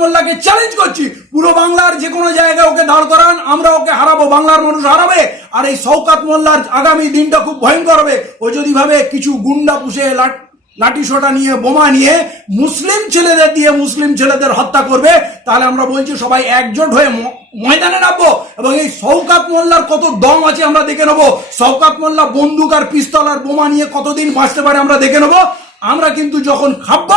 মোল্লাকে challenge করছি। পুরো বাংলার যে কোনো জায়গায় ওকে দাঁড় করান, আমরা ওকে হারাবো, বাংলার মানুষ হারাবে। আর এই শওকাত মোল্লার আগামী দিনটা খুব ভয়ঙ্কর হবে। ও যদি ভাবে কিছু গুন্ডা পুষে, লাট লাঠি সোটা নিয়ে, বোমা নিয়ে মুসলিম ছেলেদের দিয়ে মুসলিম ছেলেদের হত্যা করবে, তাহলে আমরা বলছি সবাই একজোট হয়ে ময়দানে নামবো। এবং এই শওকাত মোল্লার কত দম আছে আমরা দেখে নেব। শওকাত মোল্লা বন্দুক আর পিস্তল আর বোমা নিয়ে কতদিন বাঁচতে পারে আমরা দেখে নেব। আমরা কিন্তু যখন খাব,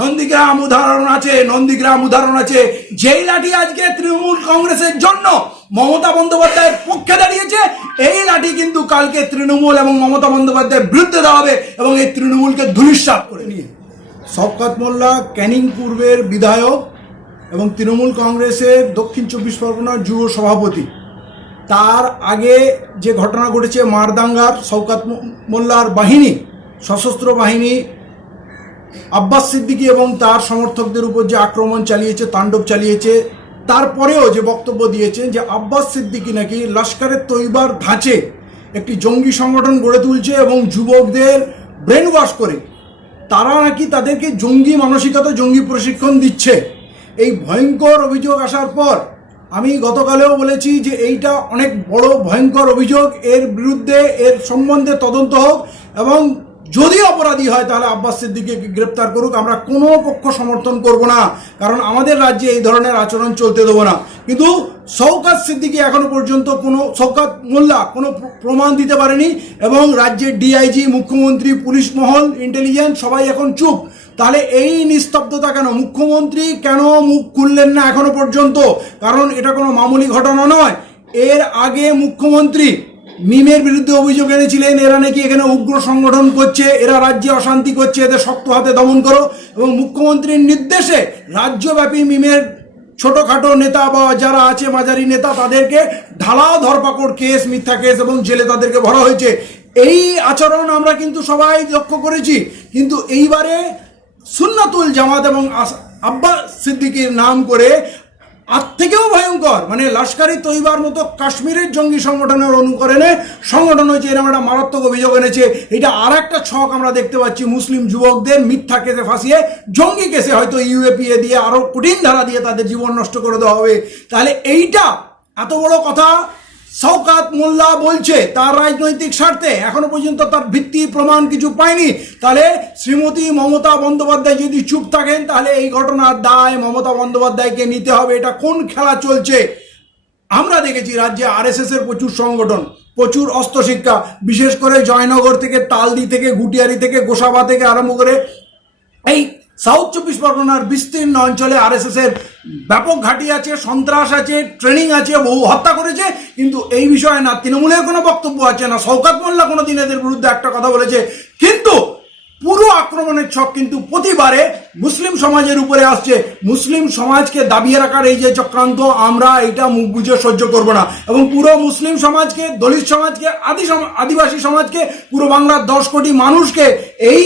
নন্দীগ্রাম উদাহরণ আছে, নন্দীগ্রাম উদাহরণ আছে। যেই লাঠি আজকে তৃণমূল কংগ্রেসের জন্য মমতা বন্দ্যোপাধ্যায়ের পক্ষে দাঁড়িয়েছে, এই লাঠি কিন্তু কালকে তৃণমূল এবং মমতা বন্দ্যোপাধ্যায়ের বিরুদ্ধে দেওয়া হবে এবং এই তৃণমূলকে ধুলিস্বাপ করে নিয়ে। শওকত মোল্লা, ক্যানিং পূর্বের বিধায়ক এবং তৃণমূল কংগ্রেসের দক্ষিণ চব্বিশ পরগনার যুব সভাপতি। তার আগে যে ঘটনা ঘটেছে মারদাঙ্গার শওকাত মোল্লার বাহিনী, সশস্ত্র বাহিনী আব্বাস সিদ্দিকী এবং তার সমর্থকদের উপর যে আক্রমণ চালিয়েছে, তাণ্ডব চালিয়েছে, তারপরেও যে বক্তব্য দিয়েছেন যে আব্বাস সিদ্দিকী নাকি লস্করের তৈবার ধাঁচে একটি জঙ্গি সংগঠন গড়ে তুলছে এবং যুবকদের ব্রেন ওয়াশ করে। তারা নাকি তাদেরকে জঙ্গি মানসিকতা, জঙ্গি প্রশিক্ষণ দিচ্ছে। এই ভয়ঙ্কর অভিযোগ আসার পর আমি গতকালেও বলেছি যে এইটা অনেক বড় ভয়ঙ্কর অভিযোগ। এর বিরুদ্ধে এর সম্বন্ধে তদন্ত হোক এবং যদি অপরাধী হয়, তাহলে আব্বাস সিদ্দিকীকে গ্রেপ্তার করুক। আমরা কোনো পক্ষ সমর্থন করব না। কারণ আমাদের রাজ্যে এই ধরনের আচরণ চলতে দেবো না। কিন্তু সৌকাত সিদ্দিকী এখনও পর্যন্ত কোনো, শওকাত মোল্লা কোনো প্রমাণ দিতে পারেনি এবং রাজ্যের ডিআইজি মুখ্যমন্ত্রী, পুলিশ মহল ইন্টেলিজেন্স সবাই এখন চুপ। তাহলে এই নিস্তব্ধতা কেন? মুখ্যমন্ত্রী কেন মুখ খুললেন না এখনও পর্যন্ত? কারণ এটা কোনো মামুলি ঘটনা নয়। এর আগে মুখ্যমন্ত্রী মিমের বিরুদ্ধে অভিযোগ এনেছিলেন, এরা নাকি এখানে উগ্র সংগঠন করছে, এরা রাজ্যে অশান্তি করছে, এদের শক্ত হাতে দমন করো। এবং মুখ্যমন্ত্রীর নির্দেশে রাজ্যব্যাপী মিমের ছোটোখাটো নেতা বা যারা আছে, মাঝারি নেতা, তাদেরকে ঢালাও ধরপাকড় কেস, মিথ্যা কেস এবং জেলে তাদেরকে ভরা হয়েছে। এই আচরণ আমরা কিন্তু সবাই লক্ষ্য করেছি। কিন্তু এইবারে সুন্নাতুল জামাত এবং আব্বাস সিদ্দিকির নাম করে আর থেকেও ভয়ঙ্কর। মানে লস্কারি তৈবার মতো কাশ্মীরের জঙ্গি সংগঠনের অনুকরণে সংগঠন হয়েছে এরকম একটা মারাত্মক অভিযোগ এনেছে। এটা আর একটা ছক আমরা দেখতে পাচ্ছি মুসলিম যুবকদের মিথ্যা কেসে ফাঁসিয়ে, জঙ্গি কেসে হয়তো ইউএপিএ দিয়ে আরও কঠিন ধারা দিয়ে তাদের জীবন নষ্ট করে দেওয়া হবে। তাহলে এইটা এত বড় কথা? শওকাত মোল্লা বলছে, তার রাজনৈতিক স্বার্থে এখনও পর্যন্ত তার ভিত্তি প্রমাণ কিছু পায়নি। তাহলে শ্রীমতী মমতা বন্দ্যোপাধ্যায় যদি চুপ থাকেন, তাহলে এই ঘটনার দায় মমতা বন্দ্যোপাধ্যায়কে নিতে হবে। এটা কোন খেলা চলছে? আমরা দেখেছি রাজ্যে আরএসএস এর প্রচুর সংগঠন, প্রচুর অস্ত্রশিক্ষা, বিশেষ করে জয়নগর থেকে, তালদি থেকে, গুটিয়ারি থেকে, গোসাবা থেকে আরম্ভ করে এই সাউথ চব্বিশ পরগনার বিস্তীর্ণ অঞ্চলে আরএসএস এর ব্যাপক ঘাঁটি আছে, সন্ত্রাস আছে ট্রেনিং আছে, বহু হত্যা করেছে। কিন্তু এই বিষয়ে না তৃণমূলের কোনো বক্তব্য আছে, না শওকাত মোল্লা কোনো দিন এদের বিরুদ্ধে একটা কথা বলেছে। কিন্তু পুরো আক্রমণের ছক কিন্তু প্রতিবারে মুসলিম সমাজের উপরে আসছে। মুসলিম সমাজকে দাবিয়ে রাখার এই যে চক্রান্ত, আমরা এটা মুখ বুঝে সহ্য করব না। এবং পুরো মুসলিম সমাজকে, দলিত সমাজকে, আদি আদিবাসী সমাজকে, পুরো বাংলার দশ কোটি মানুষকে এই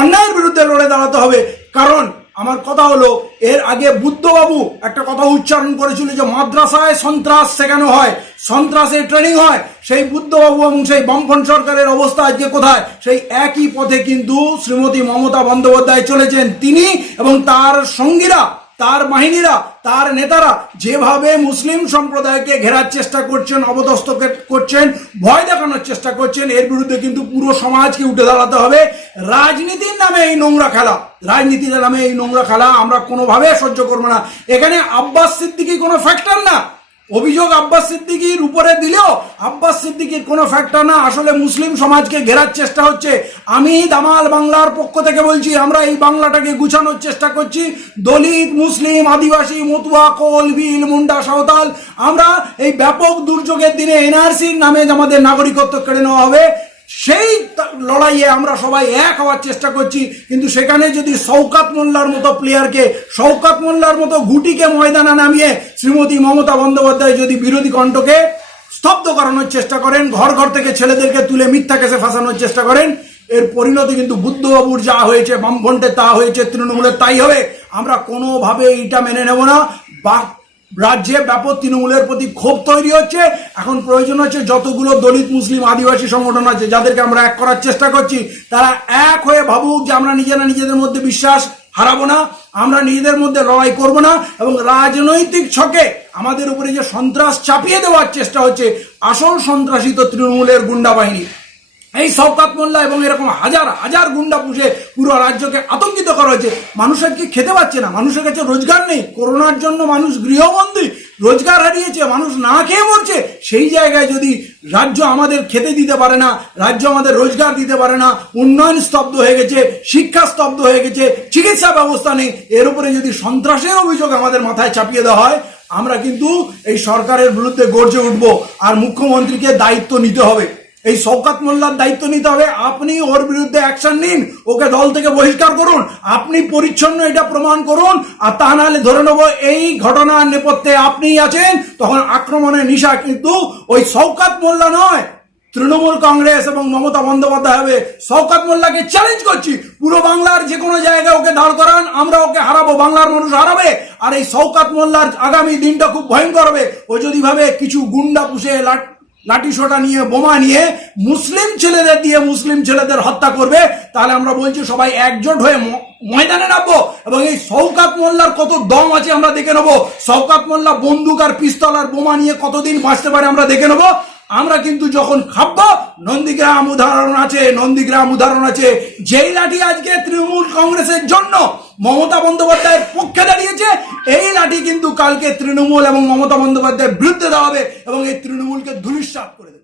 অন্যায়ের বিরুদ্ধে লড়ে দাঁড়াতে হবে। কারণ আমার কথা হলো, এর আগে বুদ্ধবাবু একটা কথা উচ্চারণ করেছিল যে, মাদ্রাসায় সন্ত্রাস শেখানো হয়, সন্ত্রাসের ট্রেনিং হয়। সেই বুদ্ধবাবু এবং সেই বামফ্রন্ট সরকারের অবস্থা আজকে কোথায়? সেই একই পথে কিন্তু শ্রীমতী মমতা বন্দ্যোপাধ্যায় চলেছেন তিনি এবং তার সঙ্গীরা তার বাহিনীরা, তার নেতারা যেভাবে মুসলিম সম্প্রদায়কে ঘেরার চেষ্টা করছেন অবদস্ত করছেন, ভয় দেখানোর চেষ্টা করছেন, এর বিরুদ্ধে কিন্তু পুরো সমাজকে উঠে দাঁড়াতে হবে। রাজনীতির নামে এই নোংরা খেলা, রাজনীতির নামে এই নোংরা খেলা আমরা কোনোভাবে সহ্য করব না। এখানে আব্বাস সিদ্দিকি কোনো ফ্যাক্টর না। অভিযোগ আব্বাস সিদ্দিকির উপরে দিলেও আব্বাস সিদ্দিকির কোনো ফ্যাক্টর না। আসলে মুসলিম সমাজকে ঘেরার চেষ্টা হচ্ছে। আমি দামাল বাংলার পক্ষ থেকে বলছি, আমরা এই বাংলাটাকে গুছানোর চেষ্টা করছি। দলিত মুসলিম, আদিবাসী, মতুয়া, কোল, বিল, মুন্ডা, সাঁওতাল, আমরা এই ব্যাপক দুর্যোগের দিনে এনআরসির নামে আমাদের নাগরিকত্ব কেড়ে নেওয়া হবে। সেই লড়াইয়ে আমরা সবাই এক হওয়ার চেষ্টা করছি, কিন্তু সেখানে যদি শওকাত মোল্লার মতো প্লেয়ারকে শওকাত মোল্লার মতো ঘুটিকে ময়দানে নামিয়ে শ্রীমতী মমতা বন্দ্যোপাধ্যায় যদি বিরোধী কণ্ঠকে স্তব্ধ করানোর চেষ্টা করেন ঘর ঘর থেকে ছেলেদেরকে তুলে মিথ্যা কেসে ফাঁসানোর চেষ্টা করেন, এর পরিণতি কিন্তু বুদ্ধবাবুর যা হয়েছে বামফ্রন্টের তা হয়েছে, তৃণমূলের তাই হবে। আমরা কোনোভাবে এইটা মেনে নেব না। বা রাজ্যে ব্যাপক তৃণমূলের প্রতি ক্ষোভ তৈরি হচ্ছে। এখন প্রয়োজন হচ্ছে যতগুলো দলিত মুসলিম আদিবাসী সংগঠন আছে, যাদেরকে আমরা এক করার চেষ্টা করছি। তারা এক হয়ে ভাবুক যে আমরা নিজেরা নিজেদের মধ্যে বিশ্বাস হারাবো না, আমরা নিজেদের মধ্যে লড়াই করব না, এবং রাজনৈতিক ছকে আমাদের উপরে যে সন্ত্রাস চাপিয়ে দেওয়ার চেষ্টা হচ্ছে, আসল সন্ত্রাসী তো তৃণমূলের গুন্ডা বাহিনী। এই শওকাত মোল্লা এবং এরকম হাজার হাজার গুন্ডা পুষে পুরো রাজ্যকে আতঙ্কিত করা হয়েছে। মানুষের কি খেতে পাচ্ছে না? মানুষের কাছে রোজগার নেই। করোনার জন্য মানুষ গৃহবন্দী, রোজগার হারিয়েছে, মানুষ না খেয়ে মরছে। সেই জায়গায় যদি রাজ্য আমাদের খেতে দিতে পারে না, রাজ্য আমাদের রোজগার দিতে পারে না, উন্নয়ন স্তব্ধ হয়ে গেছে, শিক্ষা স্তব্ধ হয়ে গেছে, চিকিৎসা ব্যবস্থা নেই, এর উপরে যদি সন্ত্রাসের অভিযোগ আমাদের মাথায় চাপিয়ে দেওয়া হয়, আমরা কিন্তু এই সরকারের বিরুদ্ধে গর্জে উঠব। আর মুখ্যমন্ত্রীকে দায়িত্ব নিতে হবে। এই শওকাত মোল্লার দায়িত্ব নিতে হবে। আপনি ওর বিরুদ্ধে অ্যাকশন নিন। ওকে দল থেকে বহিষ্কার করুন। আপনি পরিচ্ছন্ন এটা প্রমাণ করুন। আর তা নাহলে ধরে নেব এই ঘটনার নেপথ্যে আপনিই আছেন। তখন আক্রমণের নিশা কিন্তু ওই শওকাত মোল্লা নয়। তৃণমূল কংগ্রেস এবং মমতা বন্দ্যোপাধ্যায় হবে। শওকাত মোল্লাকে চ্যালেঞ্জ করছি। পুরো বাংলার যে কোনো জায়গায় ওকে দাঁড় করান। আমরা ওকে হারাবো। বাংলার মানুষ হারাবে। আর এই শওকাত মোল্লার আগামী দিনটা খুব ভয়ঙ্কর হবে। ও যদি ভাবে কিছু গুন্ডা পুষে লাট লাঠি সোটা নিয়ে, বোমা নিয়ে মুসলিম ছেলেদের দিয়ে মুসলিম ছেলেদের হত্যা করবে, তাহলে আমরা বলছি সবাই একজোট হয়ে ময়দানে নামবো এবং এই শওকাত মোল্লার কত দম আছে আমরা দেখে নেব। শওকাত মোল্লা বন্দুক আর পিস্তল আর বোমা নিয়ে কতদিন বাঁচতে পারে আমরা দেখে নেব। আমরা কিন্তু যখন খাব, নন্দীগ্রাম উদাহরণ আছে, নন্দীগ্রাম উদাহরণ আছে। যেই লাঠি আজকে তৃণমূল কংগ্রেসের জন্য মমতা বন্দ্যোপাধ্যায়ের পক্ষে দাঁড়িয়েছে। এই লাঠি কিন্তু কালকে তৃণমূল এবং মমতা বন্দ্যোপাধ্যায়ের বিরুদ্ধে দেওয়া হবে এবং এই তৃণমূলকে ধুলিশ্বাস করে